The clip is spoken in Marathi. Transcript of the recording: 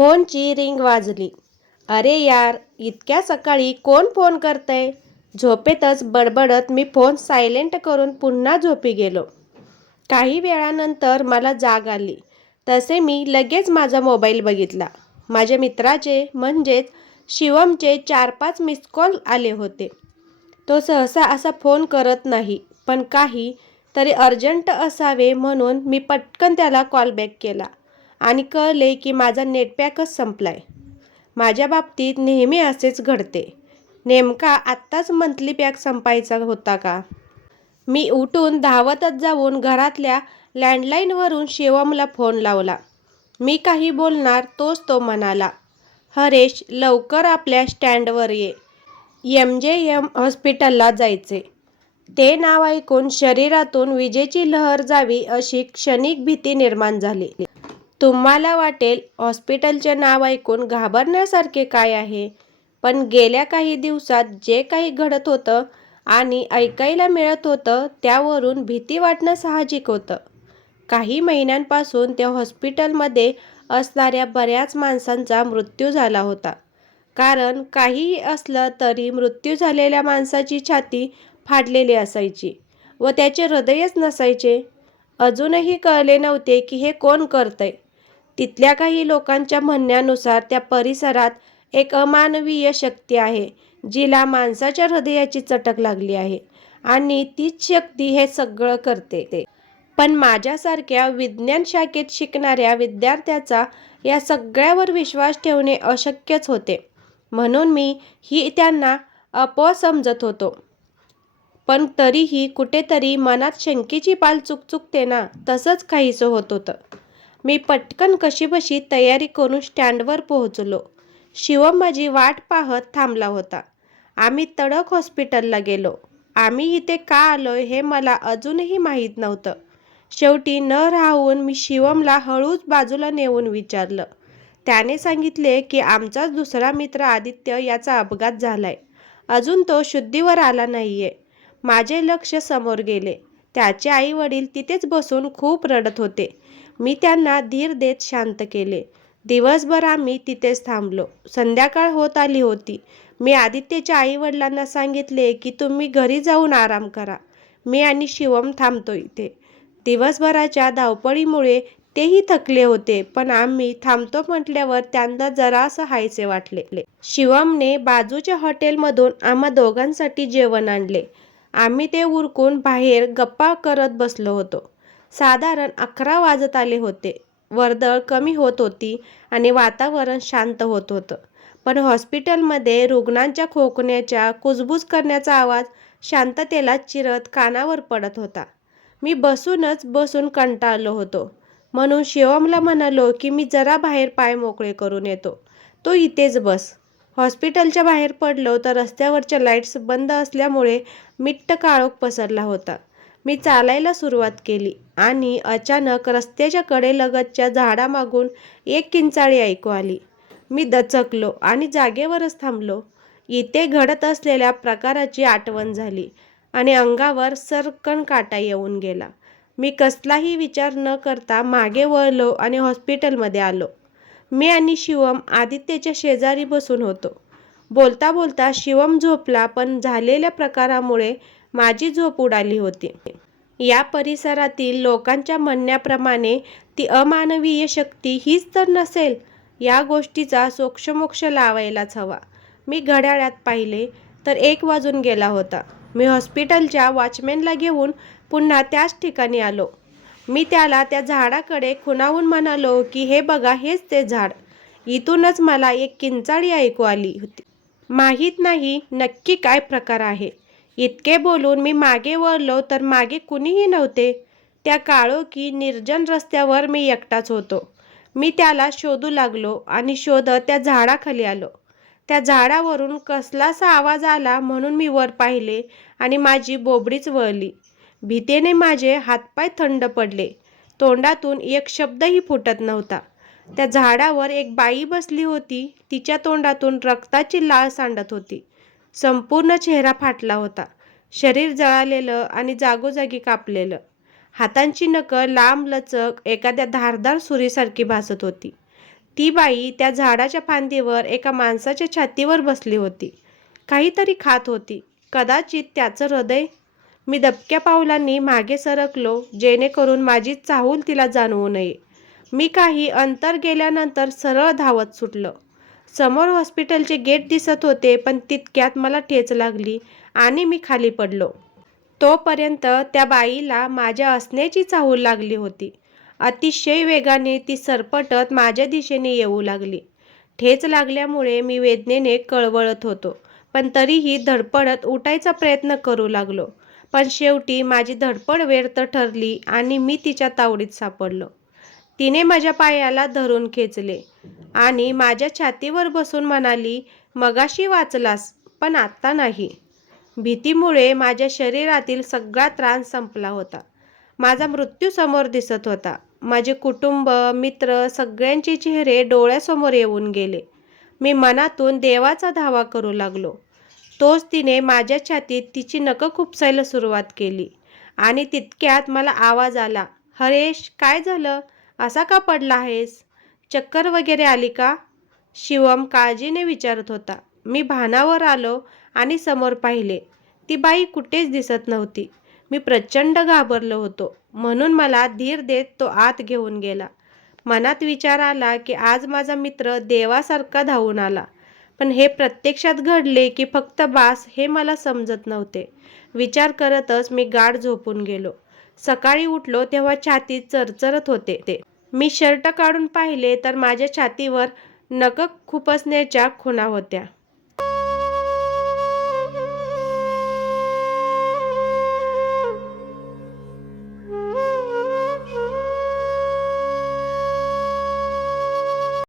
फोनची रिंग वाजली. अरे यार इतक्या सकाळी कोण फोन करतंय? झोपेतच बडबडत मी फोन सायलेंट करून पुन्हा झोपी गेलो. काही वेळानंतर मला जाग आली. तसे मी लगेच माझा मोबाईल बघितला. माझ्या मित्राचे म्हणजेच शिवमचे चार पाच मिस कॉल आले होते. तो सहसा असा फोन करत नाही पण काही तरी अर्जंट असावे म्हणून मी पटकन त्याला कॉल बॅक केला. आणि कळले की माझा नेटपॅकच संपलाय. माझ्या बाबतीत नेहमी असेच घडते. नेमका आत्ताच मंथली पॅक संपायचा होता का? मी उठून धावतच जाऊन घरातल्या लँडलाईनवरून शिवमला फोन लावला. मी काही बोलणार तोच तो म्हणाला हरेश लवकर आपल्या स्टँडवर ये. एम जे एम हॉस्पिटलला जायचे. ते नाव ऐकून शरीरातून विजेची लहर जावी अशी क्षणिक भीती निर्माण झाली. तुम्हाला वाटेल हॉस्पिटलचे नाव ऐकून घाबरण्यासारखे काय आहे. पण गेल्या काही दिवसात जे काही घडत होतं आणि ऐकायला मिळत होतं त्यावरून भीती वाटणं साहजिक होतं. काही महिन्यांपासून त्या हॉस्पिटलमध्ये असणाऱ्या बऱ्याच माणसांचा मृत्यू झाला होता. कारण काहीही असलं तरी मृत्यू झालेल्या माणसाची छाती फाडलेली असायची व त्याचे हृदयच नसायचे. अजूनही कळले नव्हते की हे कोण करतंय. तिथल्या काही लोकांच्या म्हणण्यानुसार त्या परिसरात एक अमानवीय शक्ती आहे जिला माणसाच्या हृदयाची चटक लागली आहे आणि तीच शक्ती हे सगळं करते. पण माझ्यासारख्या विज्ञान शाखेत शिकणाऱ्या विद्यार्थ्याचा या सगळ्यावर विश्वास ठेवणे अशक्यच होते. म्हणून मी ही त्यांना अपो समजत होतो. पण तरीही कुठेतरी मनात शंकेची पाल चुकचुकते ना तसंच काहीसं होत होतं. मी पटकन कशीबशी तयारी करून स्टँडवर पोहोचलो. शिवम माझी वाट पाहत थांबला होता. आम्ही तडक हॉस्पिटलला गेलो. आम्ही इथे का आलोय हे मला अजूनही माहीत नव्हतं. शेवटी न राहून मी शिवमला हळूच बाजूला नेऊन विचारलं. त्याने सांगितले की आमचाच दुसरा मित्र आदित्य याचा अपघात झालाय. अजून तो शुद्धीवर आला नाहीये. माझे लक्ष समोर गेले. त्याचे आई वडील तिथेच बसून खूप रडत होते. मी त्यांना धीर देत शांत केले. दिवसभर आम्ही तिथेच थांबलो. संध्याकाळ होत आली होती. मी आदित्यच्या आई वडिलांना सांगितले की तुम्ही घरी जाऊन आराम करा. मी आणि शिवम थांबतो इथे. दिवसभराच्या धावपळीमुळे तेही थकले होते पण आम्ही थांबतो म्हटल्यावर त्यांना जरासं हायचे वाटले. शिवमने बाजूच्या हॉटेलमधून आम्हा दोघांसाठी जेवण आणले. आम्ही ते उरकून बाहेर गप्पा करत बसलो होतो. साधारण अकरा वाजत आले होते. वर्दळ कमी होत होती आणि वातावरण शांत होत होतं. पण हॉस्पिटलमध्ये रुग्णांच्या खोकण्याच्या कुजबूज करण्याचा आवाज शांततेला चिरत कानावर पडत होता. मी बसूनच बसून कंटाळलो होतो. म्हणून शिवमला म्हणालो की मी जरा बाहेर पाय मोकळे करून येतो. तो इथेच बस. हॉस्पिटलच्या बाहेर पडलो तर रस्त्यावरच्या लाईट्स बंद असल्यामुळे मिट्ट काळोख पसरला होता. मी चालायला सुरुवात केली आणि अचानक रस्त्याच्या कडेलगतच्या झाडामागून एक किंचाळी ऐकू आली. मी दचकलो आणि जागेवरच थांबलो. इथे घडत असलेल्या प्रकाराची आठवण झाली आणि अंगावर सरकण काटा येऊन गेला. मी कसलाही विचार न करता मागे वळलो आणि हॉस्पिटलमध्ये आलो. मी आणि शिवम आदित्यच्या शेजारी बसून होतो. बोलता बोलता शिवम झोपला पण झालेल्या प्रकारामुळे माझी झोप उडाली होती. या परिसरातील लोकांच्या म्हणण्याप्रमाणे ती अमानवीय शक्ती हीच तर नसेल या गोष्टीचा सोक्षमोक्ष लावायलाच हवा. मी घड्याळात पाहिले तर एक वाजून गेला होता. मी हॉस्पिटलच्या वॉचमॅनला घेऊन पुन्हा त्याच ठिकाणी आलो. मी त्याला त्या झाडाकडे खुणावून म्हणालो की हे बघा हेच ते झाड. इथूनच मला एक किंचाळी ऐकू आली होती. माहीत नाही नक्की काय प्रकार आहे. इतके बोलून मी मागे वळलो तर मागे कुणीही नव्हते. त्या काळोखी निर्जन रस्त्यावर मी एकटाच होतो. मी त्याला शोधू लागलो आणि शोधत त्या झाडाखाली आलो. त्या झाडावरून कसलासा आवाज आला म्हणून मी वर पाहिले आणि माझी बोबडीच वळली. भीतीने माझे हातपाय थंड पडले. तोंडातून एक शब्दही फुटत नव्हता. त्या झाडावर एक बाई बसली होती. तिच्या तोंडातून रक्ताची लाळ सांडत होती. संपूर्ण चेहरा फाटला होता. शरीर जळालेलं आणि जागोजागी कापलेलं. हातांची नखं लांब लचक एखाद्या धारदार सुरीसारखी भासत होती. ती बाई त्या झाडाच्या फांदीवर एका माणसाच्या छातीवर बसली होती. काहीतरी खात होती. कदाचित त्याचं हृदय. मी दबक्या पावलांनी मागे सरकलो जेणेकरून माझी चाहूल तिला जाणवू नये. मी काही अंतर गेल्यानंतर सरळ धावत सुटलं. समोर हॉस्पिटलचे गेट दिसत होते पण तितक्यात मला ठेच लागली आणि मी खाली पडलो. तोपर्यंत त्या बाईला माझ्या असण्याची चाहूल लागली होती. अतिशय वेगाने ती सरपटत माझ्या दिशेने येऊ लागली. ठेच लागल्यामुळे मी वेदनेने कळवळत होतो पण तरीही धडपडत उठायचा प्रयत्न करू लागलो. पण शेवटी माझी धडपड व्यर्थ ठरली आणि मी तिच्या तावडीत सापडलो. तिने माझ्या पायाला धरून खेचले. आणि माझ्या छातीवर बसून म्हणाली मगाशी वाचलास पण आत्ता नाही भीतीमुळे माझ्या शरीरातील सगळा त्रास संपला होता. माझा मृत्यू समोर दिसत होता. माझे कुटुंब मित्र सगळ्यांचे चेहरे डोळ्यासमोर येऊन गेले. मी मनातून देवाचा धावा करू लागलो. तोच तिने माझ्या छातीत तिची नकं खुपसायला सुरुवात केली. आणि तितक्यात मला आवाज आला हरेश काय झालं? असा का पडला आहेस? चक्कर वगैरे आली का? शिवम काळजीने विचारत होता. मी भानावर आलो आणि समोर पाहिले. ती बाई कुठेच दिसत नव्हती. मी प्रचंड घाबरलो होतो. म्हणून मला धीर देत तो आत घेऊन गेला. मनात विचार आला की आज माझा मित्र देवासारखा धावून आला. पण हे प्रत्यक्षात घडले की फक्त बास हे मला समजत नव्हते. विचार करतच मी गाढ झोपून गेलो. सकाळी उठलो तेव्हा छातीत चरचरत होते ते. मी शर्ट काढून पाहिले तर माझ्या छातीवर नकं खुपसण्याच्या खुणा होत्या.